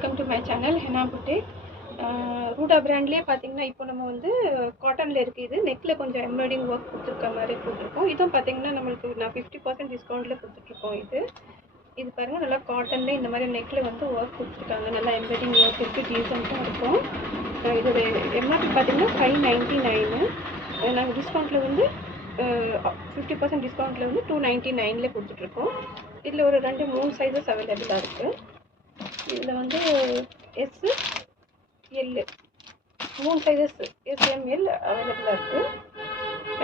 Welcome to my channel Hena boutique. ரூடா பிராண்ட்லேயே பார்த்தீங்கன்னா இப்போ நம்ம வந்து காட்டனில் இருக்குது. இது நெக்கில் கொஞ்சம் எம்ப்ராய்டிங் ஒர்க் கொடுத்துருக்க மாதிரி கொடுத்துருக்கோம். இதுவும் பார்த்தீங்கன்னா நம்மளுக்கு நான் 50% டிஸ்கவுண்ட்டில் கொடுத்துட்ருக்கோம். இது பாருங்கள், நல்லா காட்டனில் இந்த மாதிரி நெக்கில் வந்து ஒர்க் கொடுத்துருக்காங்க. நல்லா எம்ப்ராய்டிங் ஒர்க் இருக்குது, டீசெண்டாக இருக்கும். இதோட எம்ஆர்பி பார்த்தீங்கன்னா 599. நாங்கள் டிஸ்கவுண்ட்டில் வந்து 50% டிஸ்கவுண்ட்டில் வந்து 299 கொடுத்துட்ருக்கோம். இதில் ஒரு 2-3 சைஸஸ் அவைலபிளாக இருக்குது. இதில் வந்து எஸ் எல் 3 சைஸஸ் எஸ்எம்எல் அவைலபிளாக இருக்குது.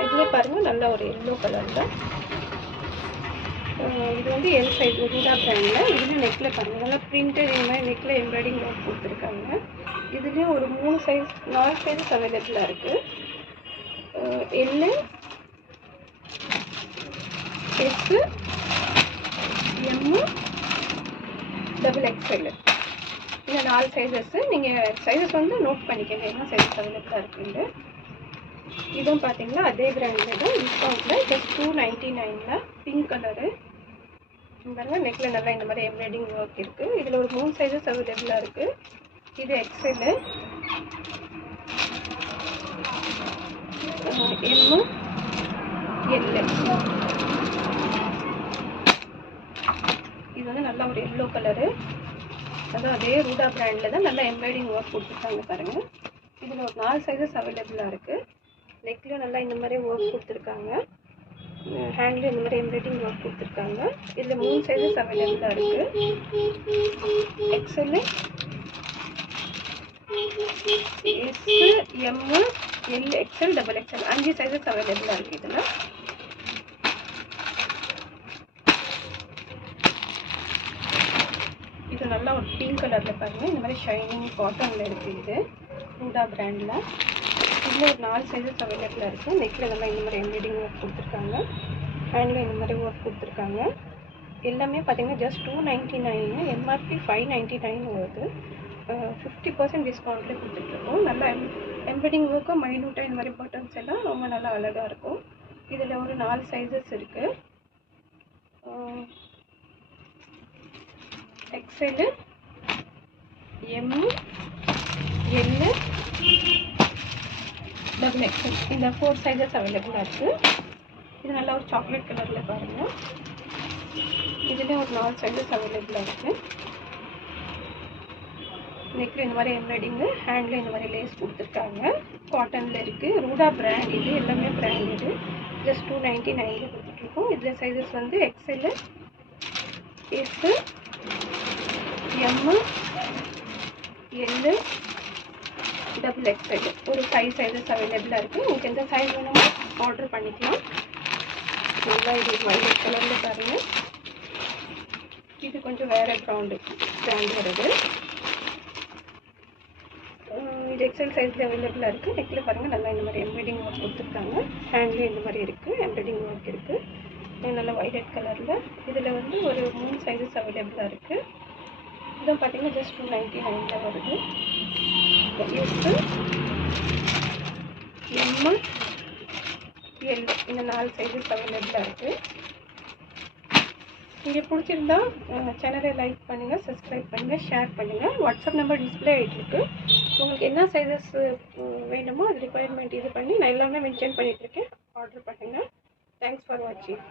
இதில் பாருங்கள், நல்ல ஒரு எல்லோ கலரில். இது வந்து எல் சைஸ் ரூடா பிராண்டில். இதில் நெக்கில் பாருங்கள், நல்லா பிரிண்டட் இந்த மாதிரி நெக்கில் எம்ப்ராய்டிங் ஒர்க் கொடுத்துருக்காங்க. இதுலேயும் ஒரு 4 சைஸஸ் அவைலபிளாக இருக்குது. L, S, M, XXL. இந்த 4 சைஸஸ். நீங்கள் சைஸஸ் வந்து நோட் பண்ணிக்கங்க, என்ன சைஸஸ் அவைலபிளாக இருக்குங்க. இதுவும் பார்த்தீங்கன்னா அதே பிராண்டில் தான், டிஸ்கவுண்ட்டில் ஜஸ்ட் 299 பிங்க் கலரு. பாருங்கள், நெக்கில் நல்லா இந்த மாதிரி எம்ப்ராய்டிங் ஒர்க் இருக்குது. இதில் ஒரு 3 சைஸஸ் அவைலபிளாக இருக்குது. இது XL, M, L. இது வந்து நல்லா ஒரு எல்லோ கலரு. அதான் அதே ரூடா பிராண்டில் தான் நல்லா எம்ப்ராய்டிங் ஒர்க் கொடுத்துருக்காங்க பாருங்கள். இதில் ஒரு 4 சைஸஸ் அவைலபிளாக இருக்குது. நெக்கில் நல்லா இந்த மாதிரி ஒர்க் கொடுத்துருக்காங்க. ஹேண்டில் இந்த மாதிரி எம்ப்ராய்டிங் ஒர்க் கொடுத்துருக்காங்க. இதில் 3 சைஸஸ் அவைலபிளாக இருக்குது. XL, S, M, L, XL, XXL 5 sizes அவைலபிளாக இருக்குது. இதில் இது நல்லா ஒரு பிங்க் கலரில் பாருங்கள், இந்த மாதிரி ஷைனிங் காட்டனில் இருக்குது. இது ரூடா பிராண்டில். இதில் ஒரு 4 சைஸஸ் அவைலபிளாக இருக்குது. நெக்கில் நல்லா இந்த மாதிரி எம்ப்ராய்டிங் ஒர்க் கொடுத்துருக்காங்க. ஹேண்டில் இந்த மாதிரி ஒர்க் கொடுத்துருக்காங்க. எல்லாமே பார்த்தீங்கன்னா ஜஸ்ட் 299. எம்ஆர்பி 599 வருது. 50% டிஸ்கவுண்ட்லேயே கொடுத்துட்ருக்கோம். நல்லா எம்ப்ராய்டிங் ஒர்க்கும் மைனூட்டாக இந்த மாதிரி பட்டன்ஸ் எல்லாம் ரொம்ப நல்லா அழகாக இருக்கும். இதில் ஒரு 4 சைஸஸ் இருக்குது. XL, M, L, XXL இந்த 4 சைஸஸ் அவைலபிளாக இருக்குது. இது நல்லா ஒரு சாக்லேட் கலரில் பாருங்கள். இதில் ஒரு 4 சைஸஸ் அவைலபிளாக இருக்குது. நெக்கில் இந்த மாதிரி எம்ப்ராய்டிங்கு, ஹேண்டில் இந்த மாதிரி லேஸ் கொடுத்துருக்காங்க. காட்டனில் இருக்குது. ரூடா பிராண்ட். இது எல்லாமே பிராண்ட். இது ஜஸ்ட் 299 கொடுத்துட்ருக்கோம். இதில் சைஸஸ் வந்து XL, S, M, L, XXL ஒரு 5 சைஸஸ் அவைலபிளாக இருக்குது. உங்களுக்கு எந்த சைஸ் வேணுமோ ஆர்டர் பண்ணிக்கலாம். நல்லா இது வயலட் கலரில் பாருங்கள். இது கொஞ்சம் வேறு பிராண்ட் வருது. இது XL சைஸில் அவைலபிளாக இருக்குது. நெக்கில் பாருங்கள், நல்லா இந்த மாதிரி எம்ப்ராய்டிங் ஒர்க் கொடுத்துருக்காங்க. ஹேண்ட்லேயும் இந்த மாதிரி இருக்குது, எம்ப்ராய்டிங் ஒர்க் இருக்குது. நல்லா வயலட் கலரில். இதில் வந்து ஒரு 3 சைஸஸ் அவைலபிளாக இருக்குது. இதுவும் பார்த்தீங்கன்னா ஜஸ்ட் 299 வருது. S, M, L இந்த 4 சைஸஸ் அவைலபிளாக இருக்குது. நீங்கள் பிடிச்சிருந்தா சேனலை லைக் பண்ணுங்கள், சப்ஸ்கிரைப் பண்ணுங்கள், ஷேர் பண்ணுங்கள். வாட்ஸ்அப் நம்பர் டிஸ்பிளே ஆகிட்டு இருக்கு. உங்களுக்கு என்ன சைஸஸ் வேணுமோ அது ரிக்குவயர்மெண்ட் இது பண்ணி நான் எல்லாமே மென்ஷன் பண்ணிகிட்ருக்கேன். ஆர்டர் பண்ணுங்கள். தேங்க்ஸ் ஃபார் வாட்சிங்.